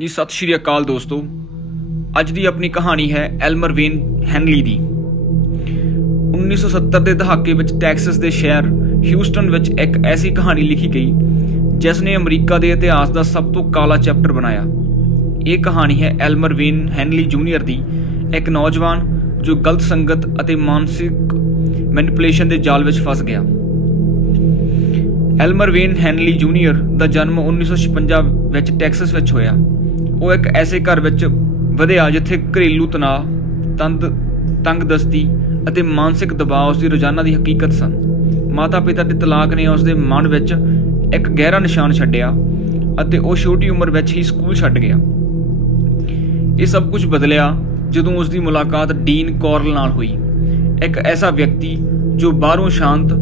ਜੀ ਸਤਿ ਸ਼੍ਰੀ ਅਕਾਲ ਦੋਸਤੋ। ਅੱਜ ਦੀ ਆਪਣੀ ਕਹਾਣੀ ਹੈ ਐਲਮਰ ਵੇਨ ਹੈਨਲੀ ਦੀ। 1970 ਦੇ ਦਹਾਕੇ ਵਿੱਚ ਟੈਕਸਸ ਦੇ ਸ਼ਹਿਰ ਹਿਊਸਟਨ ਵਿੱਚ ਇੱਕ ਐਸੀ ਕਹਾਣੀ ਲਿਖੀ ਗਈ, ਜਿਸ ਨੇ ਅਮਰੀਕਾ ਦੇ ਇਤਿਹਾਸ ਦਾ ਸਭ ਤੋਂ ਕਾਲਾ ਚੈਪਟਰ ਬਣਾਇਆ। ਇਹ ਕਹਾਣੀ ਹੈ ਐਲਮਰ ਵੇਨ ਹੈਨਲੀ ਜੂਨੀਅਰ ਦੀ, ਇੱਕ ਨੌਜਵਾਨ ਜੋ ਗਲਤ ਸੰਗਤ ਅਤੇ ਮਾਨਸਿਕ ਮੈਨੀਪੂਲੇਸ਼ਨ ਦੇ ਜਾਲ ਵਿੱਚ ਫਸ ਗਿਆ। ਐਲਮਰ ਵੇਨ ਹੈਨਲੀ ਜੂਨੀਅਰ ਦਾ ਜਨਮ 1956 ਵਿੱਚ ਟੈਕਸਸ ਵਿੱਚ ਹੋਇਆ। ਉਹ ਇੱਕ ਐਸੇ ਘਰ ਵਿੱਚ ਵਧਿਆ ਜਿੱਥੇ ਘਰੇਲੂ ਤਣਾਅ, ਤੰਦ ਤੰਗਦਸਤੀ ਅਤੇ ਮਾਨਸਿਕ ਦਬਾਅ ਉਸ ਦੀ ਰੋਜ਼ਾਨਾ ਦੀ ਹਕੀਕਤ ਸਨ। ਮਾਤਾ-ਪਿਤਾ ਦੇ ਤਲਾਕ ਨੇ ਉਸ ਦੇ ਮਨ ਵਿੱਚ ਇੱਕ ਗਹਿਰਾ ਨਿਸ਼ਾਨ ਛੱਡਿਆ ਅਤੇ ਉਹ ਛੋਟੀ ਉਮਰ ਵਿੱਚ ਹੀ ਸਕੂਲ ਛੱਡ ਗਿਆ। ਇਹ ਸਭ ਕੁਝ ਬਦਲਿਆ ਜਦੋਂ ਉਸ ਦੀ ਮੁਲਾਕਾਤ ਡੀਨ ਕੋਰਲ ਨਾਲ ਹੋਈ। ਇੱਕ ਐਸਾ ਵਿਅਕਤੀ ਜੋ ਬਾਹਰੋਂ ਸ਼ਾਂਤ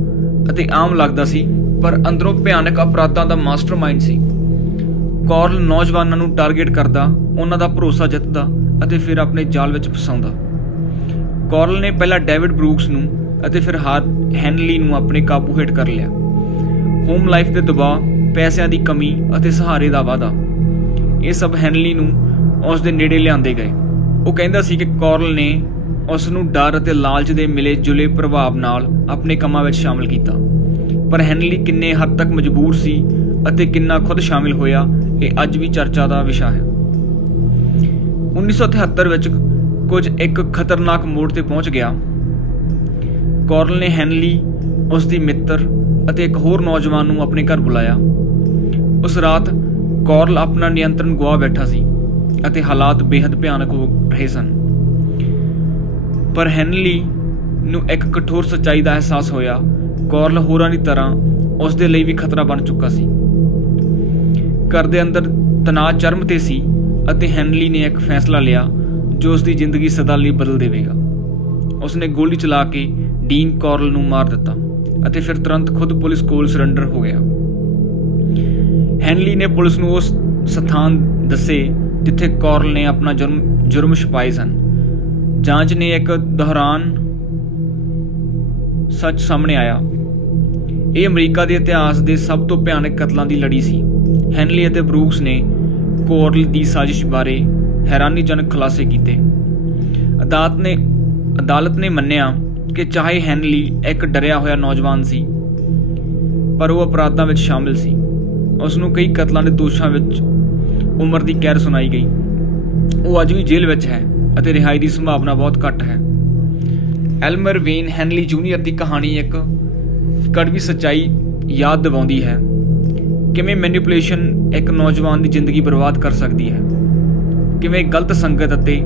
ਅਤੇ ਆਮ ਲੱਗਦਾ ਸੀ, ਪਰ ਅੰਦਰੋਂ ਭਿਆਨਕ ਅਪਰਾਧਾਂ ਦਾ ਮਾਸਟਰਮਾਈਂਡ ਸੀ। ਕੋਰਲ ਨੌਜਵਾਨਾਂ ਨੂੰ ਟਾਰਗੇਟ ਕਰਦਾ, ਉਹਨਾਂ ਦਾ ਭਰੋਸਾ ਜਿੱਤਦਾ ਅਤੇ ਫਿਰ ਆਪਣੇ ਜਾਲ ਵਿੱਚ ਫਸਾਉਂਦਾ। ਕੋਰਲ ਨੇ ਪਹਿਲਾਂ ਡੇਵਿਡ ਬਰੂਕਸ ਨੂੰ ਅਤੇ ਫਿਰ ਹਾਰ ਹੈਨਲੀ ਨੂੰ ਆਪਣੇ ਕਾਬੂ ਹੇਠ ਕਰ ਲਿਆ। ਹੋਮ ਲਾਈਫ ਦੇ ਦਬਾਅ, ਪੈਸਿਆਂ ਦੀ ਕਮੀ ਅਤੇ ਸਹਾਰੇ ਦਾ ਵਾਅਦਾ। ਇਹ ਸਭ ਹੈਨਲੀ ਨੂੰ ਉਸ ਦੇ ਨੇੜੇ ਲਿਆਂਦੇ ਗਏ। ਉਹ ਕਹਿੰਦਾ ਸੀ ਕਿ ਕੋਰਲ ਨੇ ਉਸ ਨੂੰ ਡਰ ਅਤੇ ਲਾਲਚ ਦੇ ਮਿਲੇ ਜੁਲੇ ਪ੍ਰਭਾਵ ਨਾਲ ਆਪਣੇ ਕੰਮਾਂ ਵਿੱਚ ਸ਼ਾਮਲ ਕੀਤਾ। ਪਰ ਹੈਨਲੀ ਕਿੰਨੇ ਹੱਦ ਤੱਕ ਮਜਬੂਰ ਸੀ ਅਤੇ ਕਿੰਨਾ ਖੁਦ ਸ਼ਾਮਿਲ ਹੋਇਆ, ਇਹ ਅੱਜ ਵੀ ਚਰਚਾ ਦਾ ਵਿਸ਼ਾ ਹੈ। 1973 ਵਿੱਚ ਕੁਝ ਇੱਕ ਖਤਰਨਾਕ ਮੋੜ ਤੇ ਪਹੁੰਚ ਗਿਆ। ਕੋਰਲ ਨੇ ਹੈਨਲੀ ਉਸ ਦੀ ਮਿੱਤਰ ਅਤੇ ਇੱਕ ਹੋਰ ਨੌਜਵਾਨ ਨੂੰ ਆਪਣੇ ਘਰ ਬੁਲਾਇਆ। ਉਸ ਰਾਤ ਕੋਰਲ ਆਪਣਾ ਨਿਯੰਤਰਣ ਗਵਾ ਬੈਠਾ ਸੀ ਅਤੇ ਹਾਲਾਤ ਬੇहद ਭਿਆਨਕ ਹੋ ਰਹੇ ਸਨ। ਪਰ ਹੈਨਲੀ ਨੂੰ ਇੱਕ ਕਠੋਰ ਸੱਚਾਈ ਦਾ ਅਹਿਸਾਸ ਹੋਇਆ। ਕੋਰਲ ਹੋਰਾਂ ਦੀ ਤਰ੍ਹਾਂ ਉਸ ਦੇ ਲਈ ਵੀ ਖਤਰਾ ਬਣ ਚੁੱਕਾ ਸੀ। ਘਰ ਦੇ ਅੰਦਰ ਤਣਾਅ ਚਰਮ ਤੇ ਸੀ ਅਤੇ ਹੈਨਲੀ ਨੇ ਇੱਕ ਫੈਸਲਾ ਲਿਆ ਜੋ ਉਸ ਦੀ ਜ਼ਿੰਦਗੀ ਸਦਾ ਲਈ ਬਦਲ ਦੇਵੇਗਾ। ਉਸਨੇ ਗੋਲੀ ਚਲਾ ਕੇ ਡੀਨ ਕੋਰਲ ਨੂੰ ਮਾਰ ਦਿੱਤਾ ਅਤੇ ਫਿਰ ਤੁਰੰਤ ਖੁਦ ਪੁਲਿਸ ਕੋਲ ਸਰੈਂਡਰ ਹੋ ਗਿਆ। ਹੈਨਲੀ ਨੇ ਪੁਲਿਸ ਨੂੰ ਉਸ ਸਥਾਨ ਦੱਸੇ ਜਿੱਥੇ ਕੋਰਲ ਨੇ ਆਪਣਾ ਜੁਰਮ ਜੁਰਮ ਛੁਪਾਏ ਸਨ। ਜਾਂਚ ਨੇ ਇੱਕ ਦੌਰਾਨ ਸੱਚ ਸਾਹਮਣੇ ਆਇਆ। ਇਹ ਅਮਰੀਕਾ ਦੇ ਇਤਿਹਾਸ ਦੇ ਸਭ ਤੋਂ ਭਿਆਨਕ ਕਤਲਾਂ ਦੀ ਲੜੀ ਸੀ। ਹੈਨਲੀ ਅਤੇ ਬਰੂਕਸ ਨੇ ਕੋਰਲ ਦੀ ਸਾਜ਼ਿਸ਼ ਬਾਰੇ ਹੈਰਾਨੀਜਨਕ ਖੁਲਾਸੇ ਕੀਤੇ। ਅਦਾਲਤ ਨੇ ਅਦਾਲਤ ਨੇ ਮੰਨਿਆ ਕਿ ਚਾਹੇ ਹੈਨਲੀ ਇੱਕ ਡਰਿਆ ਹੋਇਆ ਨੌਜਵਾਨ ਸੀ, ਪਰ ਉਹ ਅਪਰਾਧਾਂ ਵਿੱਚ ਸ਼ਾਮਿਲ ਸੀ। ਉਸ ਨੂੰ ਕਈ ਕਤਲਾਂ ਦੇ ਦੋਸ਼ਾਂ ਵਿੱਚ ਉਮਰ ਦੀ ਕੈਦ ਸੁਣਾਈ ਗਈ। ਉਹ ਅੱਜ ਵੀ ਜੇਲ੍ਹ ਵਿੱਚ ਹੈ ਅਤੇ ਰਿਹਾਈ ਦੀ ਸੰਭਾਵਨਾ ਬਹੁਤ ਘੱਟ ਹੈ। ਐਲਮਰ ਵੇਨ ਹੈਨਲੀ ਜੂਨੀਅਰ ਦੀ ਕਹਾਣੀ ਇੱਕ ਕੜਵੀ ਸੱਚਾਈ ਯਾਦ ਦਿਵਾਉਂਦੀ ਹੈ। ਕਿਵੇਂ ਮੈਨੀਪੂਲੇਸ਼ਨ ਇੱਕ ਨੌਜਵਾਨ ਦੀ ਜ਼ਿੰਦਗੀ ਬਰਬਾਦ ਕਰ ਸਕਦੀ ਹੈ? ਕਿਵੇਂ ਗਲਤ ਸੰਗਤ ਅਤੇ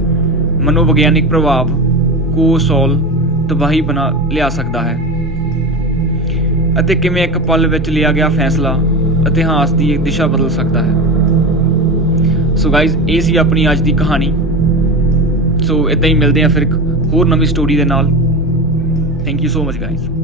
ਮਨੋਵਿਗਿਆਨਿਕ ਪ੍ਰਭਾਵ ਕੋਸੋਲ ਤਬਾਹੀ ਬਣਾ ਲਿਆ ਸਕਦਾ ਹੈ? ਅਤੇ ਕਿਵੇਂ ਇੱਕ ਪਲ ਵਿੱਚ ਲਿਆ ਗਿਆ ਫੈਸਲਾ ਇਤਿਹਾਸ ਦੀ ਦਿਸ਼ਾ ਬਦਲ ਸਕਦਾ ਹੈ? ਸੋ ਗਾਇਜ਼ ਇਹ ਸੀ ਆਪਣੀ ਅੱਜ ਦੀ ਕਹਾਣੀ। ਸੋ ਇਦਾਂ ਹੀ ਮਿਲਦੇ ਆ ਫਿਰ ਇੱਕ ਹੋਰ ਨਵੀਂ ਸਟੋਰੀ ਦੇ ਨਾਲ। Thank you so much guys